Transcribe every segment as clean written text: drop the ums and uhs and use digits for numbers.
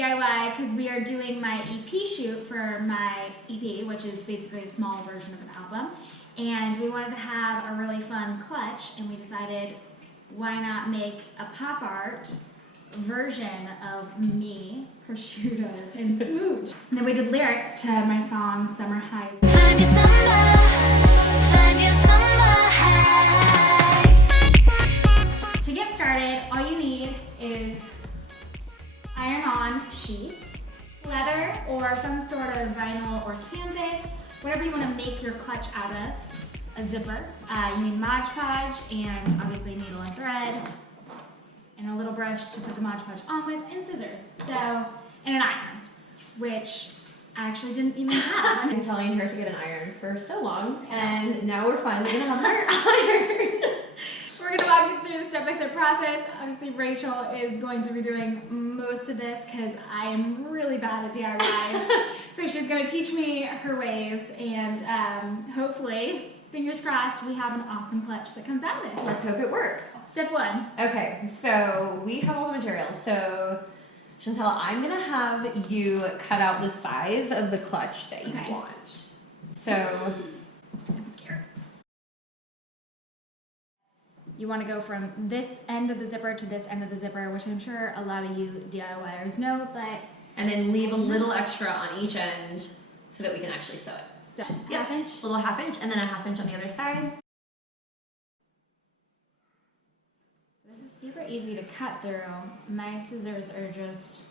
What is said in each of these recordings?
DIY because we are doing my EP shoot for my EP, which is basically a small version of an album. And we wanted to have a really fun clutch, and we decided why not make a pop art version of me, prosciutto, and smooch. And then we did lyrics to my song Summer Highs. Find your summer, find your summer high. To get started, all you need is iron-on sheets, leather, or some sort of vinyl or canvas, whatever you want to make your clutch out of, a zipper. You need Mod Podge, and obviously needle and thread, and a little brush to put the Mod Podge on with, and scissors. So, and an iron, which I actually didn't even have. I've been telling her to get an iron for so long, and now we're finally gonna have our iron. We're gonna walk you through the step-by-step process. Obviously, Rachel is going to be doing most of this because I am really bad at DIY. So she's gonna teach me her ways, and hopefully, fingers crossed, we have an awesome clutch that comes out of this. Let's hope it works. Step one. Okay, so we have all the materials. So, Chantelle, I'm gonna have you cut out the size of the clutch that you want. So, I'm scared. You want to go from this end of the zipper to this end of the zipper, which I'm sure a lot of you DIYers know, but... And then leave a little extra on each end so that we can actually sew it. So, half inch? A little half inch, and then a half inch on the other side. This is super easy to cut through. My scissors are just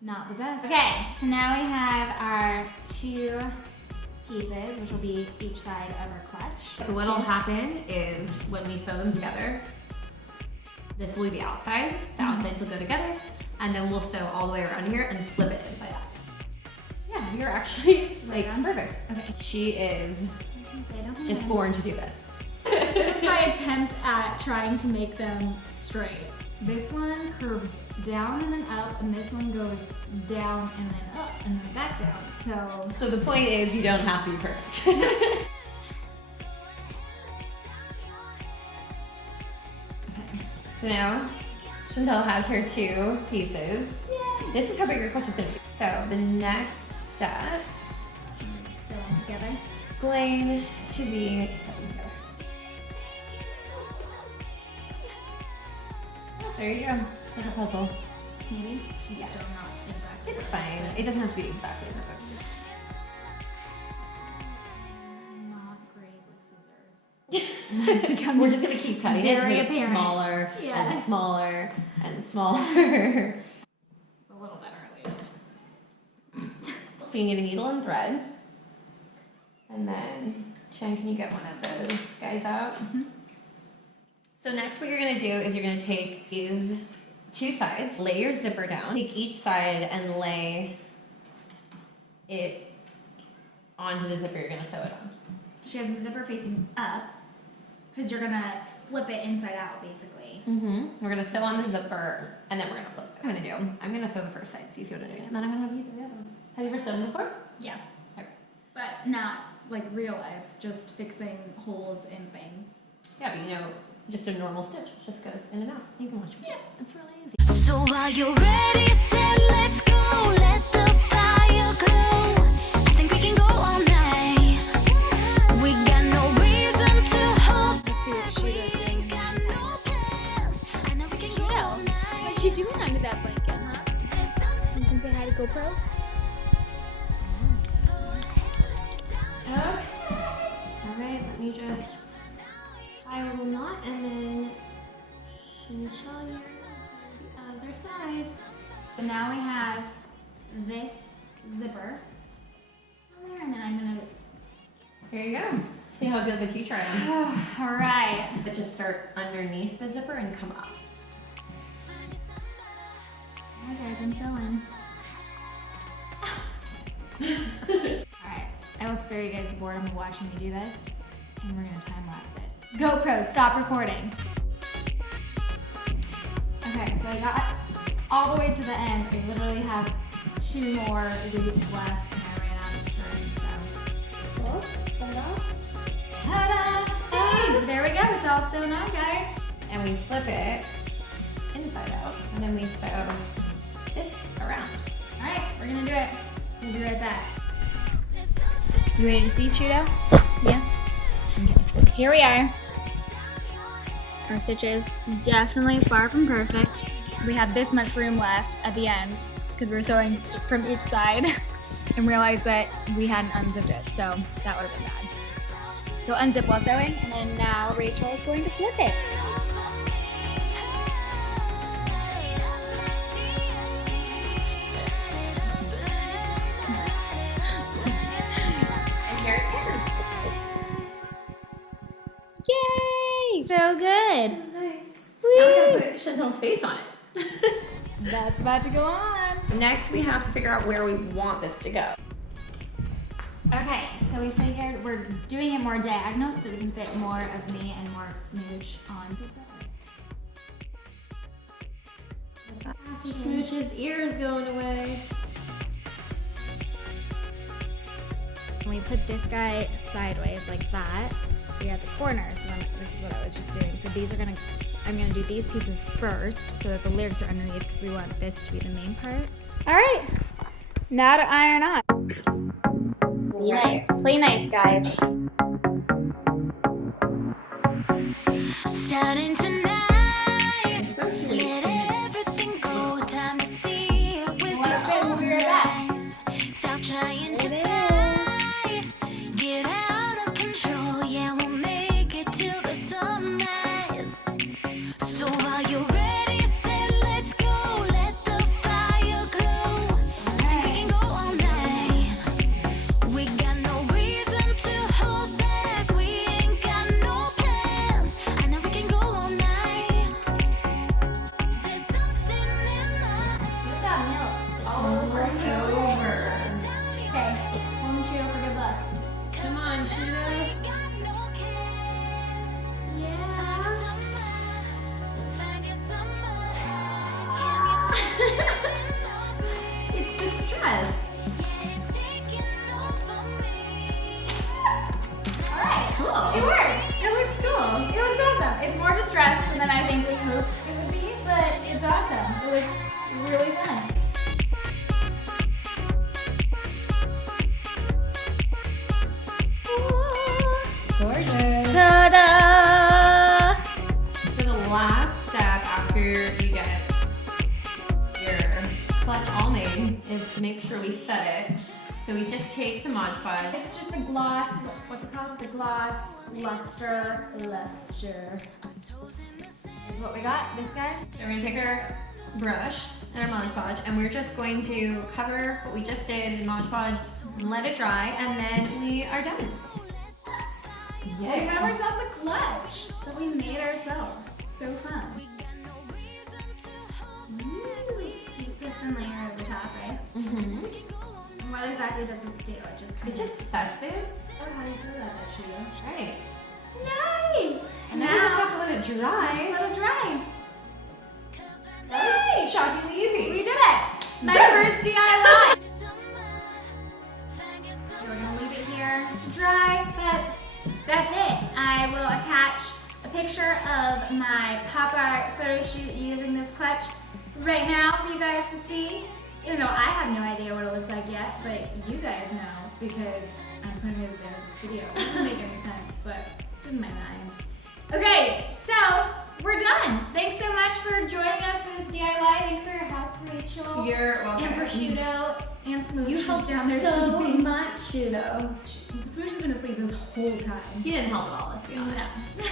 not the best. Okay, so now we have our two pieces, which will be each side of our clutch. So what'll happen is when we sew them together, this will be the outside, the outsides will go together, and then we'll sew all the way around here and flip it inside out. Yeah, you're actually like perfect. Okay. She is just born to do this. This is my attempt at trying to make them straight. This one curves down and then up, and this one goes down and then up and then back down. So the point is you don't have to be perfect. Okay. So now Chantelle has her two pieces. Yay. This is how big your clutch is going to be. So the next step Sew them together. is going to be to sew them together. There you go. It's like a puzzle. Maybe? Yes. Still not exactly. It's fine. It doesn't have to be exactly perfect. Not great with scissors. We're just going to keep cutting it to make it apparent. smaller Yeah. and smaller and smaller. It's a little better at least. So you need a needle and thread. And then, Shan, can you get one of those guys out? Mm-hmm. So next what you're going to do is you're going to take these two sides, lay your zipper down, take each side and lay it onto the zipper you're going to sew it on. She has the zipper facing up because you're gonna flip it inside out basically. We're going to sew on the zipper and then we're going to flip it. I'm going to sew the first side so you see what I'm doing. And then I'm going to have you do the other one. Have you ever sewn before? Yeah. Okay. But not like real life, just fixing holes in things. Yeah, but you know, just a normal stitch. It just goes in and out. You can watch it. Yeah. It's really easy. So while you're ready, set, let's go. Let the fire glow. I think we can go all night. We got no reason to hope. Let's see what she is doing in the Got meantime. no plans. I know we can go all night. What's she doing under that blanket, huh? There's something Come say hi to GoPro. Okay. Alright, let me just tie a little knot and then Chantelle you to the other side. So now we have this zipper on there, and then I'm gonna. Here you go. See how good the two try on. All right. But just start underneath the zipper and come up. Hi guys, I'm sewing. Alright, I will spare you guys the boredom of watching me do this, and we're gonna time lapse it. GoPro, stop recording. Okay, so I got all the way to the end. I literally have 2 more loops left, and I ran out of string, so. Well, Ta-da! Hey, there we go, it's all sewn on, guys. and we flip it inside out, and then we sew this around. All right, we're gonna do it. We'll be right back. You ready to see, Shudo? Yeah? Okay. Here we are. Our stitches definitely far from perfect. We had this much room left at the end because we were sewing from each side and realized that we hadn't unzipped it, so that would have been bad. So unzip while sewing, and then now Rachel is going to flip it. And here it is. Yay! So good. Nice. Woo. Now we gotta put Chantelle's face on it. That's about to go on. Next, we have to figure out where we want this to go. Okay, so we figured we're doing it more diagonal so that we can fit more of me and more of Smooch on the belly. Smooch's ear is going away. And we put this guy sideways like that. We got the corners, so then this is what I was just doing. So these are I'm gonna do these pieces first so that the lyrics are underneath because we want this to be the main part. All right, now to iron on. Be nice, play nice, guys. Starting tonight, let everything go. Time to see it with your own eyes. Stop trying to fight, get out of control. Yeah, we'll make it till the sunrise. So while you're ready, say let's go. Let the fire glow. I think we can go all night. We got no reason to hold back. We ain't got no plans. I know we can go all night. There's something in my You've got milk all over. Okay, one Cheeto for good luck. Come on, Shudo. got no care. Yeah. Find your summer. Can you It's distressed. Yeah, it's taking over me. All right, Cool. it works. It looks cool. It looks awesome. It's more distressed than I think we hoped it would be, but it's awesome. It looks really fun. Gorgeous. Ta-da! So the last step after you get your clutch all made is to make sure we set it. So we just take some Mod Podge. It's just a gloss, what's it called? It's a gloss luster. Is what we got, this guy. So we're gonna take our brush and our Mod Podge and we're just going to cover what we just did in Mod Podge, let it dry, and then we are done. We have ourselves a clutch that we made ourselves. So fun. Ooh. You just put a thin layer over the top, right? Mm-hmm. And what exactly does this do? It just kind It just sets it. Oh, how do you feel about that, Shudo? Right. Nice! And then we just have to let it dry. Let it dry. That was shockingly easy. We did it! My first DIY! So we're gonna leave it here to dry, but that's it. I will attach a picture of my pop art photo shoot using this clutch right now for you guys to see. Even though I have no idea what it looks like yet, but you guys know because I'm putting it at the end of this video. It doesn't make any sense, but it's in my mind. Okay, so we're done. Thanks so much for joining us for this DIY. Thanks for your help, Rachel. You're welcome. And prosciutto and Smooch. You who's helped down there so sleeping. much, Shudo. Smooch has been asleep this whole time. He didn't help at all, let's be honest. No.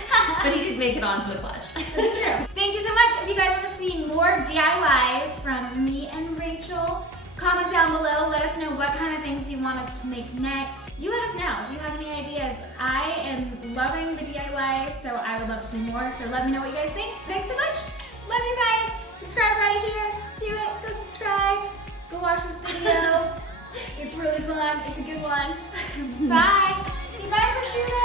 But he did make it onto the clutch. That's true. Thank you so much. If you guys want to see more DIYs from me and Rachel, comment down below. Let us know what kind of things you want us to make next. You let us know if you have any ideas. I am loving the DIY, so I would love to see more. So let me know what you guys think. Thanks so much. Love you guys. Subscribe right here. Do it. Go subscribe. Go watch this video. It's really fun. It's a good one. Bye. Say bye for Shudo.